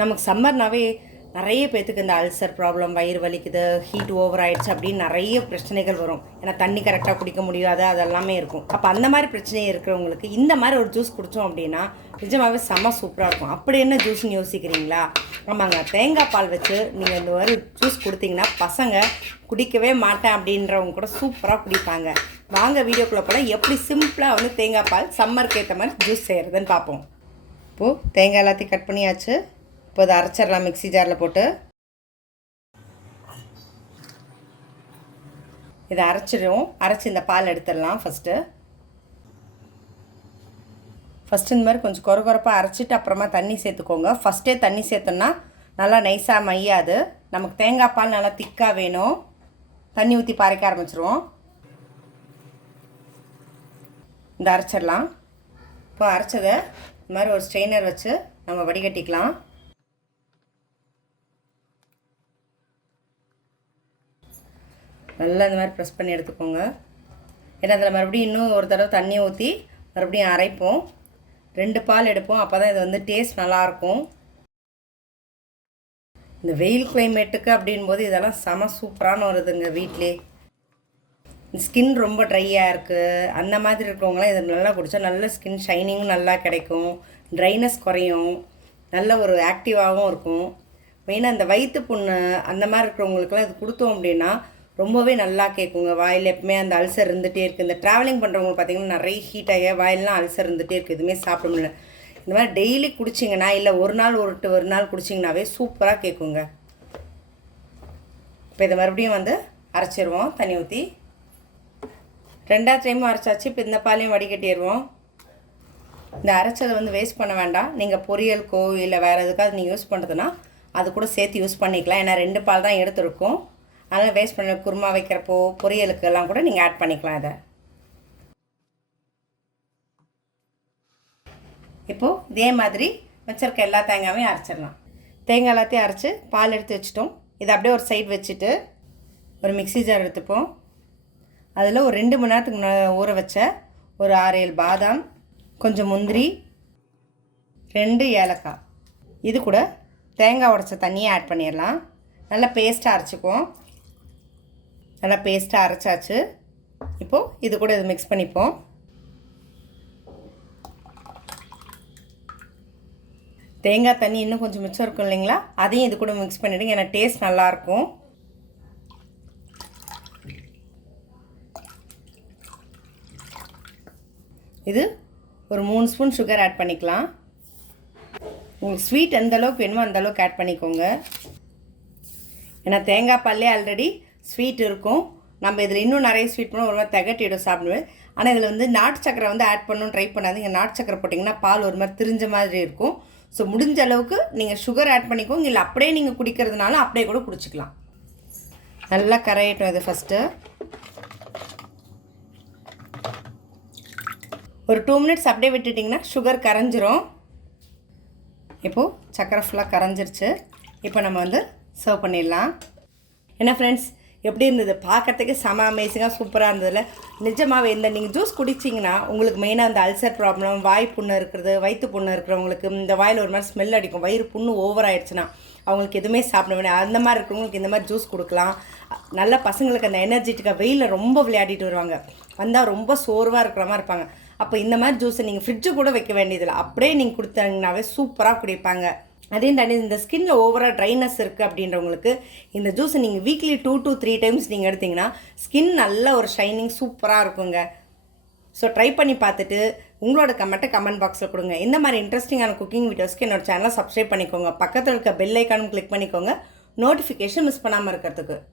நமக்கு சம்மர்னாவே நிறைய பேத்துக்கு இந்த அல்சர் ப்ராப்ளம் வயிறு வலிக்குது ஹீட் ஓவர் ஆயிடுச்சு அப்படின்னு நிறைய பிரச்சனைகள் வரும். ஏன்னா தண்ணி கரெக்டாக குடிக்க முடியாது அதெல்லாமே இருக்கும். அப்போ அந்த மாதிரி பிரச்சனை இருக்கிறவங்களுக்கு இந்த மாதிரி ஒரு ஜூஸ் குடித்தோம் அப்படின்னா நிஜமாகவே செம்ம சூப்பராக இருக்கும். அப்படி என்ன ஜூஸ்னு யோசிக்கிறீங்களா? ஆமாங்க. தேங்காய் பால் வச்சு நீங்கள் இந்த மாதிரி ஜூஸ் கொடுத்தீங்கன்னா பசங்க குடிக்கவே மாட்டேன் அப்படின்றவங்க கூட சூப்பராக குடிப்பாங்க. வாங்க வீடியோக்குள்ளே போல எப்படி சிம்பிளாக வந்து தேங்காய் பால் சம்மருக்கு ஏற்ற மாதிரி ஜூஸ் செய்கிறதுன்னு பார்ப்போம். இப்போது தேங்காய் எல்லாத்தையும் கட் பண்ணியாச்சு. இப்போ அதை அரைச்சிடலாம் மிக்ஸி ஜாரில் போட்டு. இதை அரைச்சிடும் அரைச்சி இந்த பால் எடுத்துடலாம் ஃபஸ்ட்டு ஃபஸ்ட்டு இந்த மாதிரி கொஞ்சம் கொர கொரப்பாக அரைச்சிட்டு அப்புறமா தண்ணி சேர்த்துக்கோங்க. ஃபஸ்ட்டே தண்ணி சேர்த்தோன்னா நல்லா நைஸாக மையாது. நமக்கு தேங்காய் பால் நல்லா திக்காக வேணும். தண்ணி ஊற்றி பறைக்க ஆரம்பிச்சிருவோம். இந்த அரைச்சிடலாம். இப்போ அரைச்சதை இந்த மாதிரி ஒரு ஸ்ட்ரெயினர் வச்சு நம்ம வடிகட்டிக்கலாம். நல்லா இந்த மாதிரி ப்ரெஸ் பண்ணி எடுத்துக்கோங்க. ஏன்னா அதில் மறுபடியும் இன்னும் ஒரு தடவை தண்ணி ஊற்றி மறுபடியும் அரைப்போம். ரெண்டு பால் எடுப்போம். அப்போ தான் இது வந்து டேஸ்ட் நல்லாயிருக்கும் இந்த வெயில் கிளைமேட்டுக்கு அப்படின்போது இதெல்லாம் செம சூப்பரான ஒரு இதுங்க வீட்டிலே ஸ்கின் ரொம்ப ட்ரையாக இருக்குது அந்த மாதிரி இருக்கிறவங்களாம் இது நல்லா குடித்தா நல்ல ஸ்கின் ஷைனிங்கும் நல்லா கிடைக்கும். ட்ரைனஸ் குறையும். நல்ல ஒரு ஆக்டிவாகவும் இருக்கும். மெயினாக அந்த வயிற்று புண்ணு அந்த மாதிரி இருக்கிறவங்களுக்குலாம் இது கொடுத்தோம் அப்படின்னா ரொம்பவே நல்லா கேட்குங்க வாயில் எப்பவுமே அந்த அல்சர் இருந்துகிட்டே இருக்குது இந்த ட்ராவலிங் பண்ணுறவங்க பார்த்தீங்கன்னா நிறைய ஹீட் ஆகிய வாயிலெலாம் அல்சர் இருந்துகிட்டே இருக்குது எதுவுமே சாப்பிட முடியல. இந்த மாதிரி டெய்லி குடிச்சிங்கன்னா இல்லை ஒரு நாள் ஒரு ஒரு நாள் குடிச்சிங்கனாவே சூப்பராக கேட்குங்க இப்போ இதை மறுபடியும் வந்து அரைச்சிருவோம் தண்ணி ஊற்றி ரெண்டாவது டைமும் அரைச்சாச்சு. இப்போ இந்த பாலையும் வடிகட்டிடுவோம் இந்த அரைச்சதை வந்து வேஸ்ட் பண்ண வேண்டாம். நீங்கள் பொரியலுக்கோ இல்லை வேறு எதுக்காவது நீங்கள் யூஸ் பண்ணுறதுனா அது கூட சேர்த்து யூஸ் பண்ணிக்கலாம். ஏன்னா ரெண்டு பால் தான் எடுத்துருக்கோம். அதனால் வேஸ்ட் பண்ண குருமா வைக்கிறப்போ பொரியலுக்கு எல்லாம் கூட நீங்கள் ஆட் பண்ணிக்கலாம் இதை. இப்போது இதே மாதிரி வச்சிருக்க எல்லா தேங்காயும் அரைச்சிடலாம். தேங்காய் எல்லாத்தையும் அரைச்சி பால் எடுத்து வச்சுட்டோம். இதை அப்படியே ஒரு சைடு வச்சுட்டு ஒரு மிக்ஸி ஜார் எடுத்துப்போம். அதில் ஒரு ரெண்டு மணி நேரத்துக்கு முன்னாடி ஊற வச்ச ஒரு ஆறு ஏழு பாதாம் கொஞ்சம் முந்திரி ரெண்டு ஏலக்காய். இது கூட தேங்காய் உடச்ச தண்ணியை ஆட் பண்ணிடலாம். நல்லா பேஸ்ட்டாக அரைச்சிக்குவோம். நல்லா பேஸ்ட்டாக அரைச்சாச்சு. இப்போது இது கூட இது மிக்ஸ் பண்ணிப்போம். தேங்காய் தண்ணி இன்னும் கொஞ்சம் மிச்சம் இருக்கும் இல்லைங்களா? அதையும் இது கூட மிக்ஸ் பண்ணிவிடுங்க ஏன்னா டேஸ்ட் நல்லாயிருக்கும். இது ஒரு மூணு ஸ்பூன் சுகர் ஆட் பண்ணிக்கலாம். உங்களுக்கு ஸ்வீட் எந்த அளவுக்கு வேணுமோ அந்த அளவுக்கு ஆட் பண்ணிக்கோங்க. ஏன்னா தேங்காய் பால்லே ஆல்ரெடி ஸ்வீட் இருக்கும். நம்ம இதில் இன்னும் நிறைய ஸ்வீட் பண்ணால் ஒரு மாதிரி திகட்டிடும் சாப்பிடுவேன். ஆனால் இதில் வந்து நாட்டு சக்கரை வந்து ஆட் பண்ணணும் ட்ரை பண்ணாதீங்க. நாட்டு சக்கரை போட்டிங்கன்னா பால் ஒரு மாதிரி திரிஞ்ச மாதிரி இருக்கும். ஸோ முடிஞ்ச அளவுக்கு நீங்கள் சுகர் ஆட் பண்ணிக்கோங்க. இல்லை அப்படியே நீங்கள் குடிக்கிறதுனால அப்படியே கூட குடிச்சிக்கலாம். நல்லா கரையட்டும் இது ஃபஸ்ட்டு ஒரு டூ மினிட்ஸ் அப்படியே விட்டுட்டிங்கன்னா சுகர் கரைஞ்சிரும். இப்போது சக்கரை ஃபுல்லாக கரைஞ்சிருச்சு. இப்போ நம்ம வந்து சர்வ் பண்ணிடலாம். என்ன ஃப்ரெண்ட்ஸ் எப்படி இருந்தது? பார்க்கறதுக்கு செம அமேசிங்காக சூப்பராக இருந்ததில்ல நிஜமாகவே இந்த நீங்கள் ஜூஸ் குடிச்சிங்கன்னா உங்களுக்கு மெயினாக இந்த அல்சர் ப்ராப்ளம் வாய் புண்ணு இருக்கிறது வயிற்று புண்ணு இருக்கிறவங்களுக்கு இந்த வாயில் ஒரு மாதிரி ஸ்மெல் அடிக்கும். வயிறு புண்ணு ஓவர் ஆயிடுச்சுன்னா அவங்களுக்கு எதுவுமே சாப்பிட வேண்டாம் அந்த மாதிரி இருக்கிறவங்களுக்கு இந்த மாதிரி ஜூஸ் கொடுக்கலாம். நல்ல பசங்களுக்கு அந்த எனர்ஜெட்டிக்காக வெயிலில் ரொம்ப விளையாடிட்டு வருவாங்க. வந்தால் ரொம்ப சோர்வாக இருக்கிற மாதிரி இருப்பாங்க. அப்போ இந்த மாதிரி ஜூஸை நீங்கள் ஃப்ரிட்ஜு கூட வைக்க வேண்டியதில்லை. அப்படியே நீங்கள் கொடுத்தீங்கன்னாவே சூப்பராக குடிப்பாங்க. அதே தாண்டி இந்த ஸ்கின்ல ஓவராக ட்ரைனஸ் இருக்குது அப்படின்றவங்களுக்கு இந்த ஜூஸை நீங்கள் weekly two two three times நீங்கள் எடுத்திங்கன்னா ஸ்கின் நல்ல ஒரு ஷைனிங் சூப்பராக இருக்குங்க. ஸோ ட்ரை பண்ணி பார்த்துட்டு உங்களோட கமெண்ட்டை கமெண்ட் பாக்ஸில் கொடுங்க. இந்த மாதிரி இன்ட்ரெஸ்டிங்கான குக்கிங் வீடியோஸ்க்கு என்னோட சேனலை சப்ஸ்கிரைப் பண்ணிக்கோங்க. பக்கத்தில் இருக்க பெல் ஐக்கானும் கிளிக் பண்ணிக்கோங்க. நோட்டிஃபிகேஷன் மிஸ் பண்ணாமல் இருக்கிறதுக்கு.